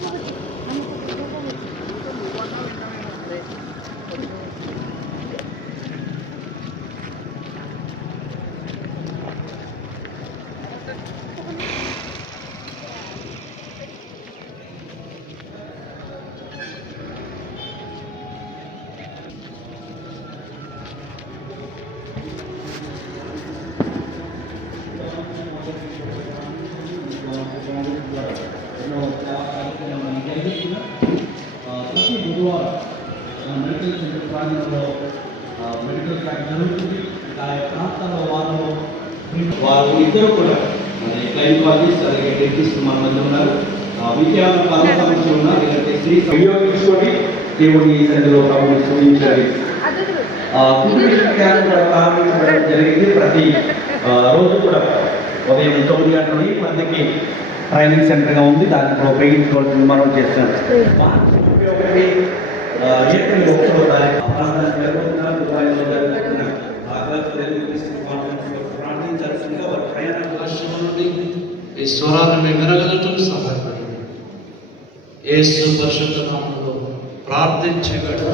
ప్రతి బుధవారం medical centre ప్రాంతంలో మెడికల్ క్యాంప్ జరుగుతుంది. ఆయా ప్రాంతాల్లో వారు ఇద్దరు కూడా గైనకాలజిస్ట్ అలాగే డెంటిస్ట్ మన మధ్య ఉన్నారు. విద్యార్థులు పర్వ సమస్య ఉన్నారు. లేదంటే స్త్రీ వినియోగించుకొని దేవుని సన్నిధిలో ప్రభుత్వం శ్రమించాలి. ప్రారంభించడం జరిగింది. ప్రతి రోజు కూడా ఉదయం 9 గంటల నుండి 10కి ట్రైనింగ్ సెంటర్గా ఉంది. దాంట్లో ఉపయోగించుకోవాల్సింది మనం చేస్తున్నాం. ఏప్రిల్ 1వ తారీఖు ప్రార్థించాల్సిందిగా వారి ప్రయాణ రాష్ట్రం నుండి ఈ స్వరాన్ని మేము వినగలటం సహాయపడింది. యేసు పరిశుద్ధ నామములో ప్రార్థించగలరు.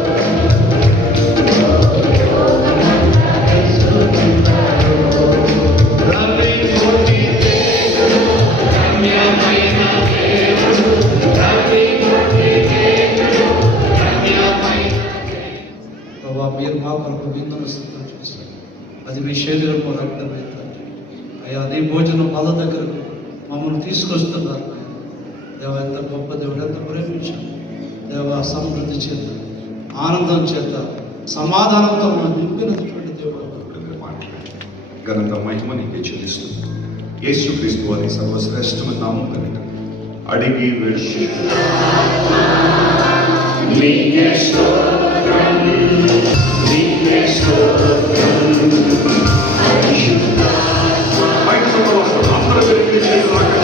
మీరు మా కొరకు విందును సిద్ధం చేశారు. అది మీ శరీరము రక్తమైందండి అయ్యా. అదే భోజనం వాళ్ళ దగ్గరకు మమ్మల్ని తీసుకొస్తున్నారు. దేవ ఎంత గొప్ప దేవుడు, ఎంత ప్రేమించారు దేవ. సమృద్ధి చేత, ఆనందం చేత, సమాధానంతో మనం నింపినటువంటి దేవుడు. ఘనత మహిమ నీకే చెల్లిస్తూ యేసుక్రీస్తు వారి సర్వశ్రేష్టమైన నామం కనుక అడిగి వేడుకు అందరూ